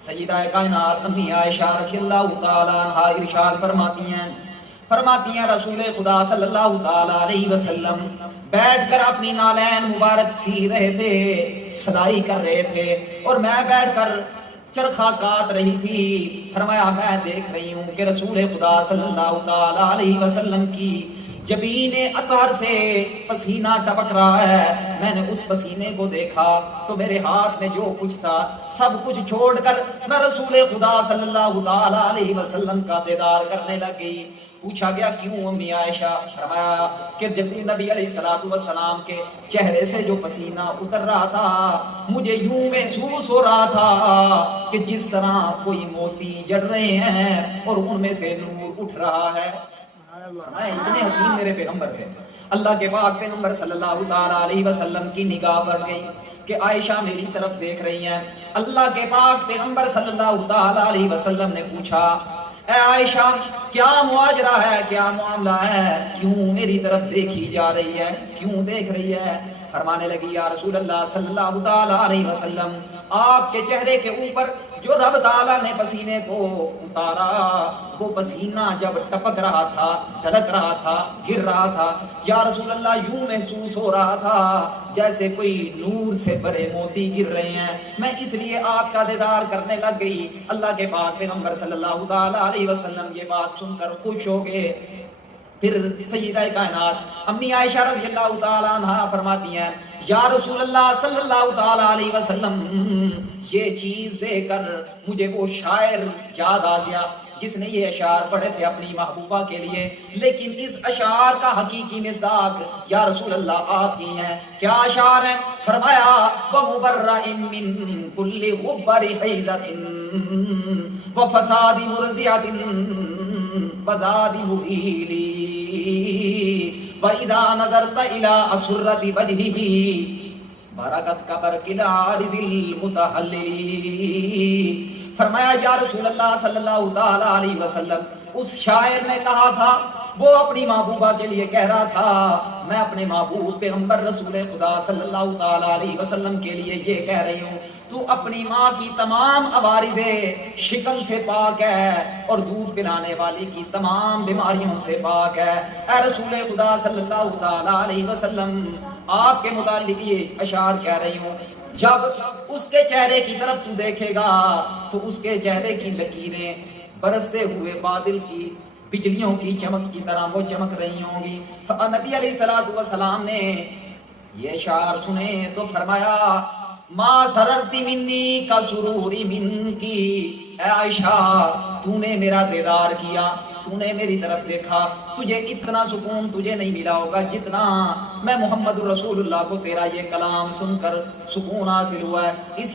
سیدہ کائنات امی عائشہ رضی اللہ تعالیٰ عنہا ارشاد فرماتی ہیں رسول خدا صلی اللہ تعالیٰ علیہ وسلم بیٹھ کر اپنی نالین مبارک سی رہے تھے، صدائی کر رہے تھے، اور میں بیٹھ کر چرخہ کاٹ رہی تھی۔ فرمایا میں دیکھ رہی ہوں کہ رسول خدا صلی اللہ تعالیٰ علیہ وسلم کی جبین اطہر سے پسینہ ٹپک رہا ہے۔ میں نے اس پسینے کو دیکھا تو میرے ہاتھ میں جو کچھ تھا سب کچھ چھوڑ کر میں رسول خدا صلی اللہ تعالیٰ علیہ وسلم کا دیدار کرنے لگ گئی۔ پوچھا گیا کیوں امی عائشہ؟ فرمایا کہ جب نبی علیہ السلام کے چہرے سے جو پسینہ اتر رہا تھا مجھے یوں محسوس ہو رہا تھا کہ جس طرح کوئی موتی جڑ رہے ہیں اور ان میں سے نور اٹھ رہا ہے۔ اتنے حسین میرے پیغمبر ہے۔ اللہ کے پاک پیغمبر صلی اللہ تعالیٰ علیہ وسلم کی نگاہ پڑ گئی کہ عائشہ میری طرف دیکھ رہی ہیں۔ اللہ کے پاک پیغمبر صلی اللہ تعالیٰ علیہ وسلم نے پوچھا اے عائشہ کیا مواجرہ ہے، کیا معاملہ ہے، کیوں میری طرف دیکھی جا رہی ہے، کیوں دیکھ رہی ہے؟ فرمانے لگی یا رسول اللہ صلی اللہ تعالیٰ علیہ وسلم آپ کے چہرے کے اوپر جو رب تعالیٰ نے پسینے کو اتارا وہ پسینہ جب ٹپک رہا تھا، ڈھلک رہا تھا، گر رہا تھا، یا رسول اللہ یوں محسوس ہو رہا تھا جیسے کوئی نور سے بھرے موتی گر رہے ہیں، میں اس لیے آپ کا دیدار کرنے لگ گئی۔ اللہ کے پاک پیغمبر صلی اللہ تعالیٰ علیہ وسلم یہ بات سن کر خوش ہو گئے۔ پھر سیدہ کائنات امی عائشہ رضی اللہ تعالیٰ عنہا فرماتی ہیں یا رسول اللہ صلی اللہ تعالیٰ علیہ وسلم یہ چیز دیکھ کر مجھے وہ شاعر یاد آ گیا جس نے یہ اشعار پڑھے تھے اپنی محبوبہ کے لیے، لیکن اس اشعار کا حقیقی مصداق یا رسول اللہ آپ ہی ہیں۔ کیا اشعار ہیں؟ فرمایا وَمُبَرَّئٍ مِّن كُلِّ غُبَّرِ حَيْزَةٍ وَفَسَادِ مُرْزِيَةٍ وَزَادِ مُغِيلٍ وَإِذَا نَظَرْتَ إِلَىٰ أَسُرَّةِ وَجْهِهِ بَرَكَتْ كَبَرْقِ الْعَارِضِ الْمُتَحَلِّلِ۔ فرمایا یا رسول اللہ صلی اللہ تعالیٰ علیہ وسلم اس شاعر نے کہا تھا، وہ اپنی محبوبہ کے لیے کہہ رہا تھا میں اپنے محبوب پیغمبر رسول خدا صلی اللہ تعالیٰ علیہ وسلم کے لیے یہ کہہ رہی ہوں تو اپنی ماں کی تمام عوارض شکم سے پاک ہے اور دودھ پلانے والی کی تمام بیماریوں سے پاک ہے۔ اے رسول خدا صلی اللہ تعالیٰ علیہ وسلم آپ کے متعلق یہ اشعار کہہ رہی ہوں، جب اس کے چہرے کی طرف تو دیکھے گا تو اس کے چہرے کی لکیریں برستے ہوئے بادل کی بجلیوں کی چمک کی طرح وہ چمک رہی ہوں گی۔ نبی علیہ السلام نے یہ اشعار سنے تو فرمایا ما سررتی منی کا سروری من کی، اے عائشہ تو نے میرا دیدار کیا، تو نے میری طرف دیکھا، تجھے اتنا سکون تجھے نہیں ملا ہوگا جتنا میں محمد رسول اللہ کو تیرا یہ کلام سن کر سکون حاصل ہوا ہے۔ اس